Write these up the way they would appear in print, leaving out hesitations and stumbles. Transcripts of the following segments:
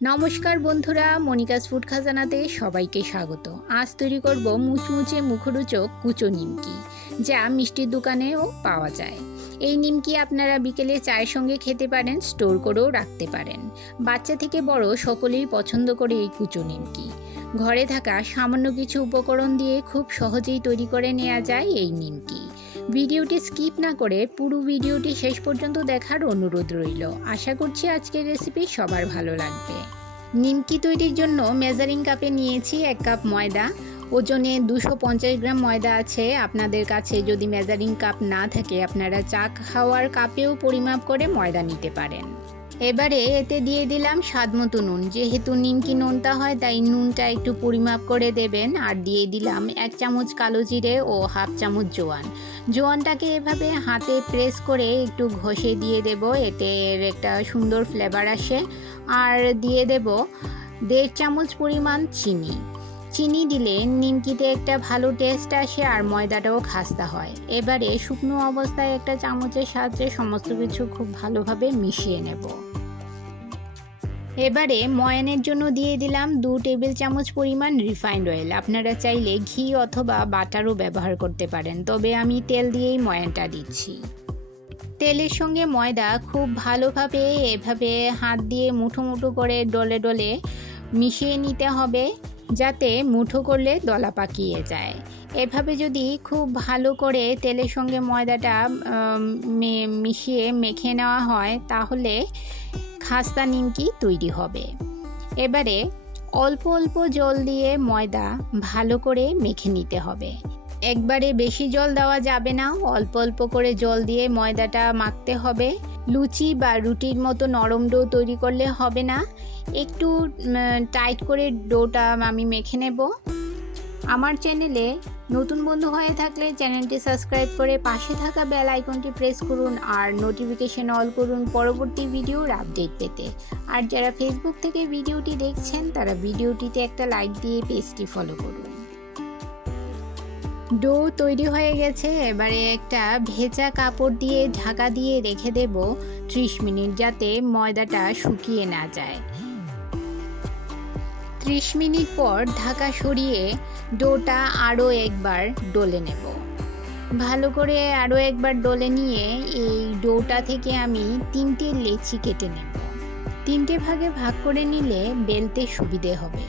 নমস্কার বন্ধুরা, Monica's food খাজানাতে সবাইকে স্বাগত। আজ তৈরি করব মুচমুচে মুখরোচক কুচো নিমকি, যা মিষ্টির দোকানেও পাওয়া যায়। এই নিমকি আপনারা বিকেলে চায়ের সঙ্গে খেতে পারেন, স্টোর করেও রাখতে পারেন। বাচ্চা থেকে বড় সকলেই পছন্দ করে এই কুচো নিমকি। ঘরে থাকা সামান্য কিছু উপকরণ দিয়ে খুব সহজেই তৈরি করে নেওয়া যায় এই নিমকি। ভিডিওটি স্কিপ না করে পুরো ভিডিওটি শেষ পর্যন্ত দেখার অনুরোধ রইল। আশা করছি আজকের রেসিপি সবার ভালো লাগবে। নিমকি তৈরির জন্য মেজারিং কাপে নিয়েছি 1 কাপ ময়দা। ওজনে 250 গ্রাম ময়দা আছে। আপনাদের কাছে যদি মেজারিং কাপ না থাকে, আপনারা চা খাওয়ার কাপেও পরিমাপ করে ময়দা নিতে পারেন। এবারে এতে দিয়ে দিলাম স্বাদমতো নুন। যেহেতু নিমকি নোনতা হয়, তাই নুনটা একটু পরিমাপ করে দেবেন। আর দিয়ে দিলাম 1 চামচ কালো জিরে ও হাফ চামচ জোয়ান। জোয়ানটাকে এভাবে হাতে প্রেস করে একটু ঘষে দিয়ে দেব, এতে একটা সুন্দর ফ্লেভার আসে। আর দিয়ে দেব 1.5 চামচ পরিমাণ চিনি দিলে নিমকিতে একটা ভালো টেস্ট আসে আর ময়দাটাও খাস্তা হয়। এবারে শুকনো অবস্থায় একটা চামচের সাহায্যে সমস্ত কিছু খুব ভালোভাবে মিশিয়ে নেব। এবারে ময়ানের জন্য দিয়ে দিলাম 2 টেবিল চামচ পরিমাণ রিফাইন্ড অয়েল। আপনারা চাইলে ঘি অথবা বাটারও ব্যবহার করতে পারেন, তবে আমি তেল দিয়েই ময়ানটা দিচ্ছি। তেলের সঙ্গে ময়দা খুব ভালোভাবে এভাবে হাত দিয়ে মুঠো মুঠো করে ডলে ডলে মিশিয়ে নিতে হবে, যাতে মুঠো করলে দলা পাকিয়ে যায়। এভাবে যদি খুব ভালো করে তেলের সঙ্গে ময়দাটা মিশিয়ে মেখে নেওয়া হয়, তাহলে খাস্তা নিমকি তৈরি হবে। এবারে অল্প অল্প জল দিয়ে ময়দা ভালো করে মেখে নিতে হবে। একবারে বেশি জল দেওয়া যাবে না, অল্প অল্প করে জল দিয়ে ময়দাটা মাখতে হবে। লুচি বা রুটির মতো নরম ডো তৈরি করলে হবে না, একটু টাইট করে ডোটা আমি মেখে নেব। আমার চ্যানেলে নতুন বন্ধু হয়ে থাকলে চ্যানেলটি সাবস্ক্রাইব করে পাশে থাকা বেল আইকনটি প্রেস করুন আর নোটিফিকেশন অল করুন পরবর্তী ভিডিওর আপডেট পেতে। আর যারা ফেসবুক থেকে ভিডিওটি দেখছেন, তারা ভিডিওটিতে একটা লাইক দিয়ে পেজটি ফলো করুন। ডো তৈরি হয়ে গেছে। এবারে একটা ভেজা কাপড় দিয়ে ঢাকা দিয়ে রেখে দেব 30 মিনিট, যাতে ময়দাটা শুকিয়ে না যায়। 30 মিনিট পর ঢাকা সরিয়ে ডোটা আরও একবার ডলে নেব। ভালো করে আরও একবার ডলে নিয়ে এই ডোটা থেকে আমি 3টে লেচি কেটে নেব। 3টে ভাগে ভাগ করে নিলে বেলতে সুবিধে হবে।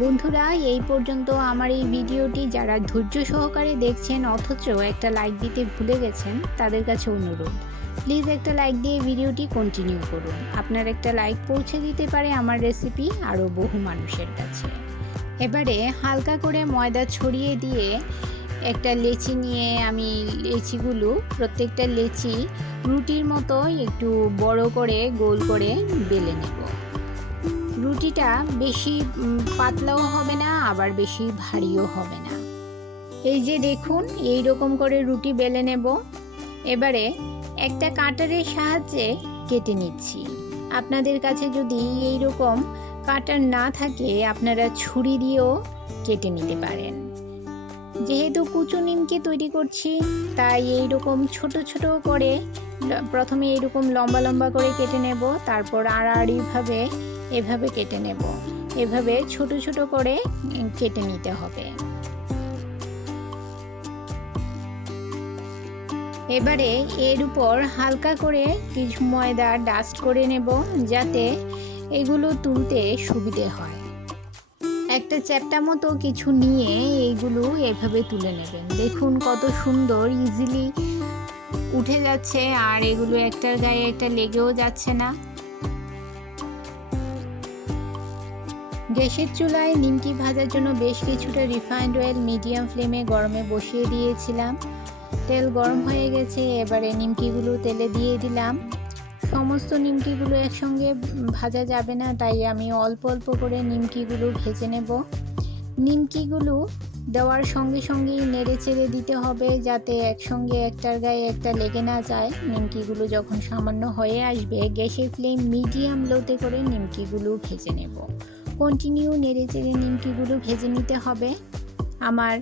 বন্ধুরা, এই পর্যন্ত আমার এই ভিডিওটি যারা ধৈর্য সহকারে দেখছেন অথচ একটা লাইক দিতে ভুলে গেছেন, তাদের কাছে অনুরোধ, প্লিজ একটা লাইক দিয়ে ভিডিওটি কন্টিনিউ করুন। আপনার একটা লাইক পৌঁছে দিতে পারে আমার রেসিপি আরও বহু মানুষের কাছে। এবারে হালকা করে ময়দা ছড়িয়ে দিয়ে একটা লেচি নিয়ে আমি লেচিগুলো, প্রত্যেকটা লেচি রুটির মতো একটু বড় করে গোল করে বেলে নেব। রুটিটা বেশি পাতলাও হবে না, আবার বেশি ভারীও হবে না। এই যে দেখুন, এই রকম করে রুটি বেলে নেব। এবারে একটা কাটারের সাহায্যে কেটে নিচ্ছি। আপনাদের কাছে যদি এই রকম কাটার না থাকে, আপনারা ছুরি দিয়েও কেটে নিতে পারেন। যেহেতু কুচো নিমকি তৈরি করছি, তাই এইরকম ছোট ছোট করে প্রথমে এইরকম লম্বা লম্বা করে কেটে নেব, তারপর আড়াআড়িভাবে এভাবে কেটে নেব। এভাবে ছোট ছোট করে কেটে নিতে হবে। এবারে এর উপর হালকা করে কিছু ময়দা ডাস্ট করে নেব, যাতে এগুলো তুলতে সুবিধে হয়। একটা চ্যাপ্টা মতো কিছু নিয়ে এইগুলো এভাবে তুলে নেবেন। দেখুন কত সুন্দর ইজিলি উঠে যাচ্ছে, আর এগুলো একটার গায়ে একটা লেগেও যাচ্ছে না। গ্যাসের চুলায় নিমকি ভাজার জন্য বেশ কিছুটা রিফাইন্ড অয়েল মিডিয়াম ফ্লেমে গরমে বসিয়ে দিয়েছিলাম। তেল গরম হয়ে গেছে। এবারে নিমকিগুলো তেলে দিয়ে দিলাম। সমস্ত নিমকিগুলো একসঙ্গে ভাজা যাবে না, তাই আমি অল্প অল্প করে নিমকিগুলো ভেজে নেব। নিমকিগুলো দেওয়ার সঙ্গে সঙ্গেই নেড়ে চেড়ে দিতে হবে, যাতে একসঙ্গে একটার গায়ে একটা লেগে না যায়। নিমকিগুলো যখন সামান্য হয়ে আসবে, গ্যাসের ফ্লেম মিডিয়াম লোতে করে নিমকিগুলো ভেজে নেব। কন্টিনিউ নেড়ে চেড়ে নিমকিগুলো ভেজে নিতে হবে। আমার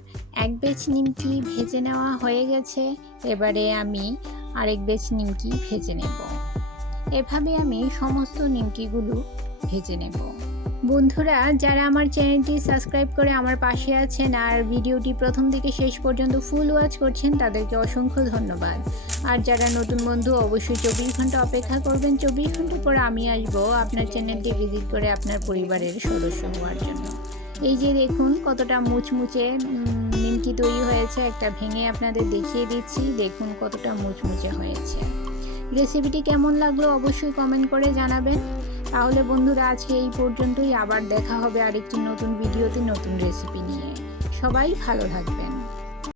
এক ব্যাচ নিমকি ভেজে নেওয়া হয়ে গেছে। এবারে আমি আরেক ব্যাচ নিমকি ভেজে নেব। এভাবে আমি সমস্ত নিমকিগুলো ভেজে নেব। বন্ধুরা, যারা আমার চ্যানেলটি সাবস্ক্রাইব করে আমার পাশে আছেন আর ভিডিওটি প্রথম থেকে শেষ পর্যন্ত ফুল ওয়াচ করছেন, তাদেরকে অসংখ্য ধন্যবাদ। আর যারা নতুন বন্ধু, অবশ্যই 24 ঘন্টা অপেক্ষা করবেন। 24 ঘন্টা পর আমি আসবো আপনার চ্যানেলটি ভিজিট করে আপনার পরিবারের সদস্য হওয়ার জন্য। এই যে দেখুন কতটা মুচমুচে নিমকি তৈরি হয়েছে। একটা ভেঙে আপনাদের দেখিয়ে দিচ্ছি, দেখুন কতটা মুচমুচে হয়েছে। রেসিপিটি কেমন লাগলো অবশ্যই কমেন্ট করে জানাবেন। তাহলে বন্ধুরা, আজকে এই পর্যন্তই। আবার দেখা হবে আরেকটি নতুন ভিডিওতে নতুন রেসিপি নিয়ে। সবাই ভালো থাকবেন।